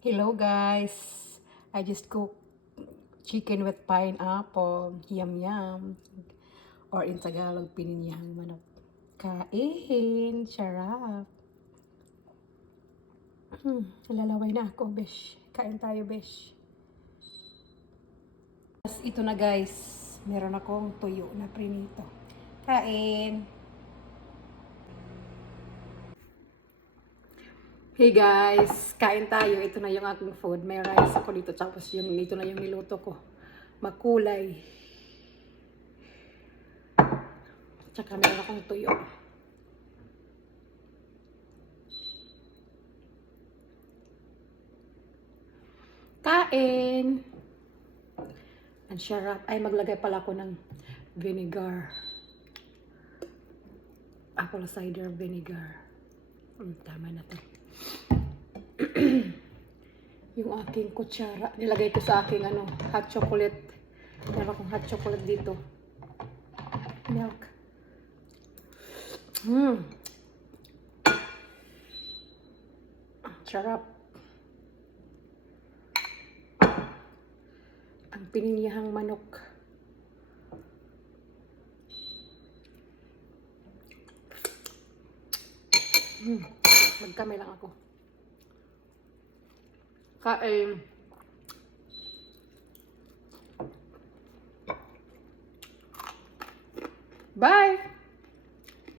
Hello guys! I just cooked chicken with pineapple. Yum yum. Or in Tagalog, pininyahang manok. Kain! Sarap! Lalaway na ako, besh. Kain tayo, besh. Ito na guys. Meron akong tuyo na prinito. Kain! Hey guys, kain tayo. Ito na yung aking food. May rice ako dito. Tapos ito na yung niluto ko. Makulay. Tsaka meron akong tuyo. Kain! Ang sarap. Ay, maglagay pala ako ng vinegar. Apple cider vinegar. Tama na to. Yung aking kutsara. Nilagay ko sa aking hot chocolate. Meron akong hot chocolate dito. Milk. Sarap. Ang pininyahang manok. Magkamay lang ako. Kain. Bye!